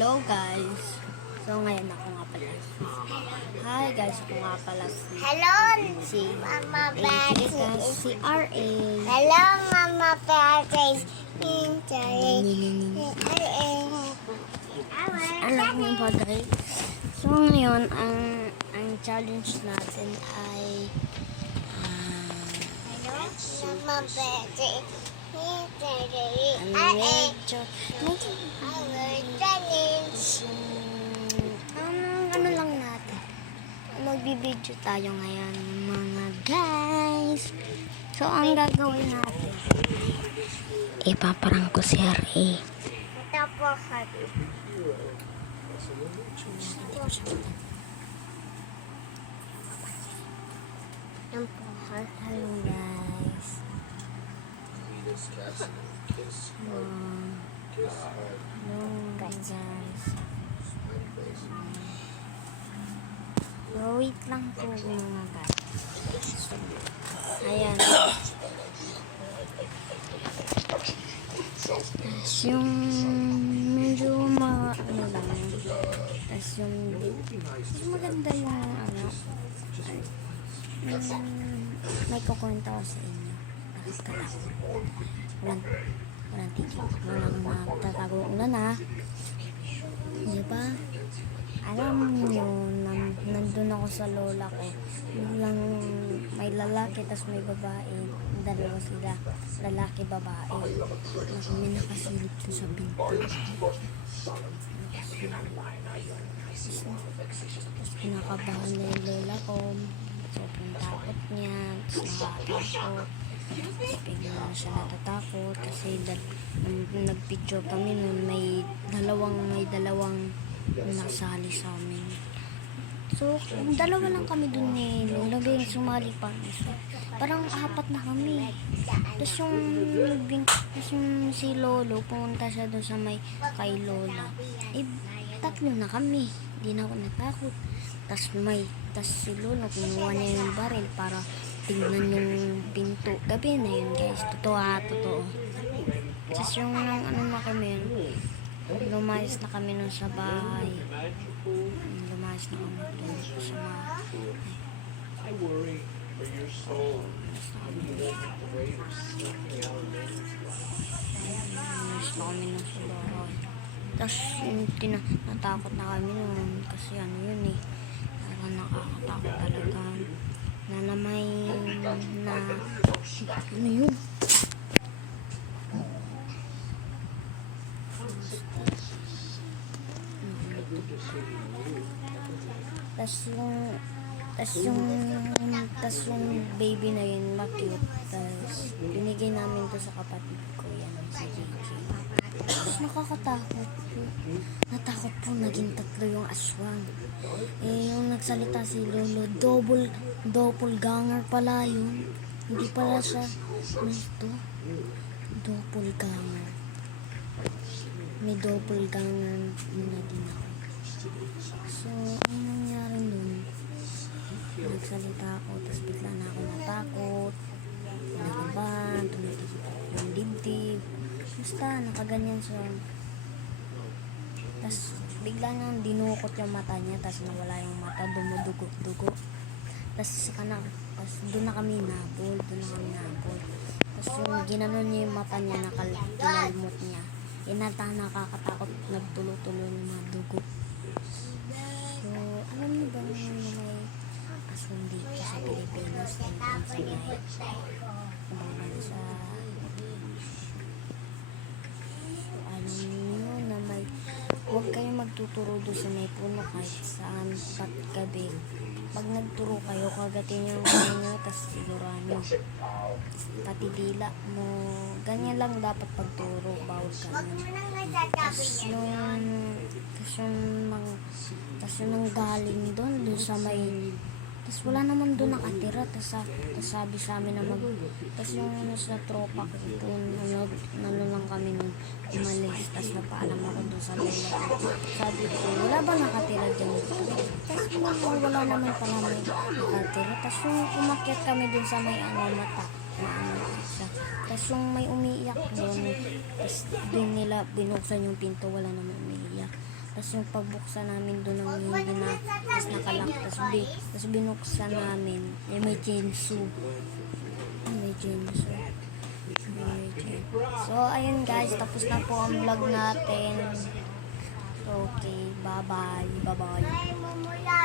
Hello guys. So ngayon ako nga pala. Hi guys, ako nga pala Hello, si Mama Patrick, Patrick. si R.A. Hello, Mama Patrick. Alam mo ba guys? So ngayon, ang challenge natin ay Hello, Mama Patrick. medyo ano lang natin. Magbibideo tayo ngayon mga guys. So ang gagawin natin, ipaparang ko si R.A. Ito po kami. Yan po. Hello guys. Hello guys. So, wait lang po mga guys. Ayan. Tapos yung medyo ano lang. Tapos yung maganda yung ano. May kukwento ko sa inyo. Walang tigil. Walang magtatago ulan ha. Diba? Alam nyo, nandun ako sa lola ko. Biglang may lalaki, tas may babae. Dalawa sila. Lalaki, babae. May nakasilip to sa pinto. Tapos kinakabahan na yung lola ko. Sobrang takot niya. Tapos nakatakot. Bigla na siya natatakot kasi nag-picture kami nun, may dalawang nasali sa amin. So, dalawa lang kami dun eh. Lagay sumali pa. So, parang apat na kami. Tapos yung si Lolo, pumunta siya doon sa may kay Lola. Eh, tatlo na kami. Hindi na ako natakot. Tapos si Lolo, kinuha niya yung baril para tingnan yung pinto. Gabi na yun guys. Totoo. Tapos yung ano na kami yun, lumayas na kami nun sa bahay. Lumayas na kami dun sa bahay. Lumayas na kami nun sa bahay. Tapos natakot na kami nun kasi ano yun eh. Parang nakakatakot talaga. Na may ano yun? Tas yung baby na yun ma-cute. Tas binigay namin to sa kapatid ko yan, si JJ. Tapos nakakatakot po. Natakot po, naging tatlo yung aswang. Eh, yung nagsalita si Lolo, doppelganger pala yun. Hindi pala siya, doppelganger. May doppelganger na din ako. So, ang nangyari nun, nagsalita ako, tapos bigla na ako natakot. Nakabahan, tumitikip yung dibdib. Basta, nakaganyan siya. Tapos, bigla nang dinukot yung mata niya, tapos nawala yung mata, dumudugo-dugo. Tapos doon na kami nabol. Tapos yung ginanon niya yung mata niya, kinalmot niya. Nakakatakot, nagtulo-tulo yung mga dugo. So, alam niyo ba may aswang dito sa Pilipinas, sa ibang bansa. Alam niyo na huwag kayong magtuturo doon sa may puno kahit saan, pat gabi. Pag nagturo kayo, kagatin yung ano nyo, tapos siguran nyo. Pati dila mo, ganyan lang dapat pagturo, bawal ka na. Tapos yung galing doon sa may, tapos wala naman doon nakatira, tapos sabi sa amin na tapos yung sa tropa ko doon, ano lang kami nun, umalis, tapos napaalam ako doon sa lola ko. Sabi ko, wala ba nakatira dyan? Tapos wala naman pala may nakatira. Tapos yung umakyat kami doon sa may mata, tapos yung may umiiyak doon, tapos doon nila binuksan yung pinto, wala naman umiiyak. Tapos yung pagbuksan namin doon ng hindi na, tapos nakalak, tapos binuksan namin, may chainsaw. May chainsaw. So, ayun guys, tapos na po ang vlog natin. So, okay, bye-bye. Bye-bye. Ay, mamula